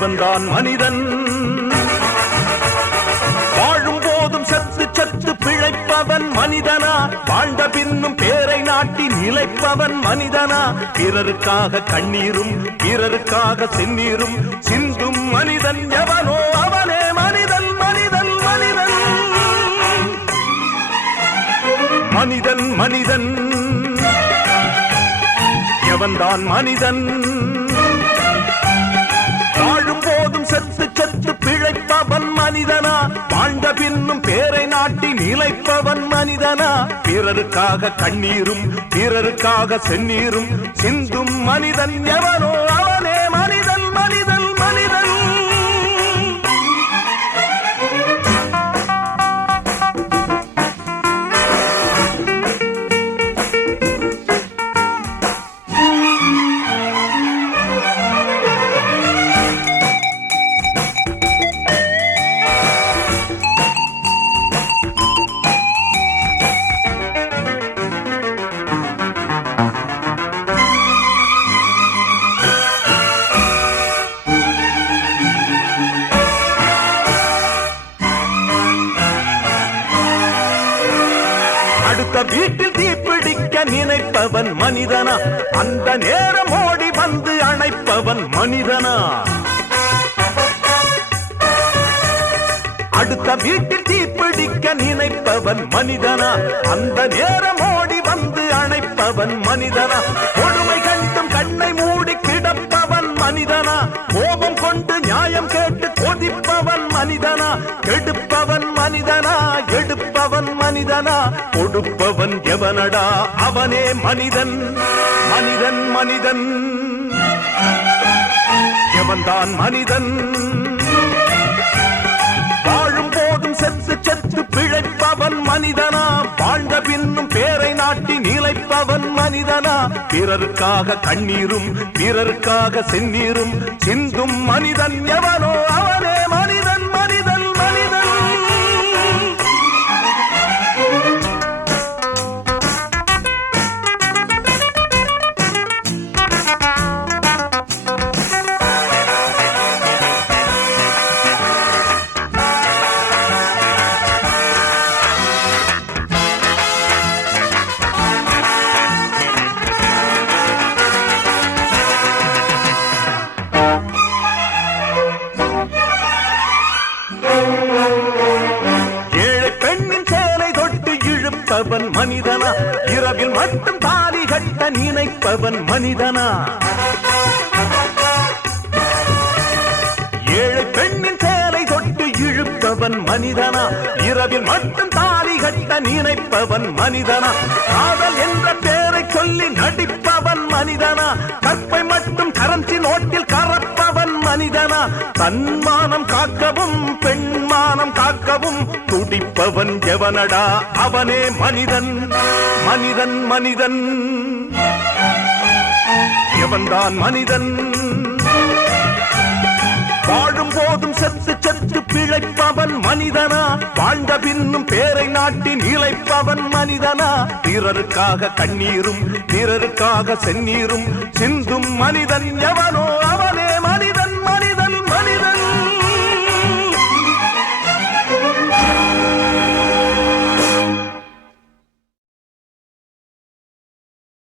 எவன்தான் மனிதன்? வாழும் போதும் சத்து சத்து பிழைப்பவன் மனிதனா? வாழ்ந்த பின்னும் பேரை நாட்டி நிலைப்பவன் மனிதனா? பிறருக்காக கண்ணீரும் பிறருக்காக செந்நீரும் சிந்தும் மனிதன் எவனோ அவனே மனிதன். மனிதன் மனிதன் மனிதன் மனிதன் எவன்தான் மனிதன்? வாழும் போதும் செத்து செத்து பிழைப்பவன் மனிதனா? வாழ்ந்த பின்னும் பேரை நாட்டி நிலைப்பவன் மனிதனா? பிறருக்காக கண்ணீரும் பிறருக்காக செந்நீரும் சிந்தும் மனிதன் எவனோ அவனே மனிதன். மனிதன் மனிதன் அடுத்த வீட்டில் தீப்பிடிக்க நினைப்பவன் மனிதனா? அந்த நேரம் ஓடி வந்து அணைப்பவன் மனிதனா? அடுத்த வீட்டில் தீப்பிடிக்க நினைப்பவன் மனிதனா? அந்த நேரம் ஓடி வந்து அணைப்பவன் மனிதனா? கொடுமை கண்டும் கண்ணை மூடி கிடப்பவன் மனிதனா? கோபம் கொண்டு நியாயம் கேட்டு கொதிப்பவன் மனிதனா? கெடுப்பவன் மனிதனா? எடுப்பவன் மனிதனா? கொடுப்பவன் எவனடா? அவனே மனிதன். மனிதன் மனிதன் எவன்தான் மனிதன்? வாழும் போதும் செத்து செத்து பிழைப்பவன் மனிதனா? வாழ்ந்த பின்னும் பேரை நாட்டி நிலைப்பவன் மனிதனா? பிறருக்காக கண்ணீரும் பிறருக்காக செந்நீரும் சிந்தும் மனிதன் எவனோ அவனே மனிதன். மனிதன் மனிதன் பவன் மனிதனா? இரவில் மட்டும் தாலி கட்ட நினைப்பவன் மனிதனா? ஏழை பெண்ணின் சேலை தொட்டு இழுப்பவன் மனிதனா? இரவில் மட்டும் தாலி கட்ட நினைப்பவன் மனிதனா? காதல் என்ற பெயரை சொல்லி நடிப்பவன் மனிதனா? கற்பை மட்டும் கரன்சி நோட்டில் கறப்பவன் மனிதனா? தன்மானம் காக்கவும் பெண்மானம் காக்கவும் துடிப்பவன் எவனடா? அவனே மனிதன். மனிதன் மனிதன் எவன்தான் மனிதன்? வாழும் போதும் செத்து செத்து பிழைப்பவன் மனிதனா? வாழ்ந்த பின்னும் பேரை நாட்டி நிலைப்பவன் மனிதனா? பிறருக்காக கண்ணீரும் பிறருக்காக செந்நீரும் சிந்தும் மனிதன் எவன்?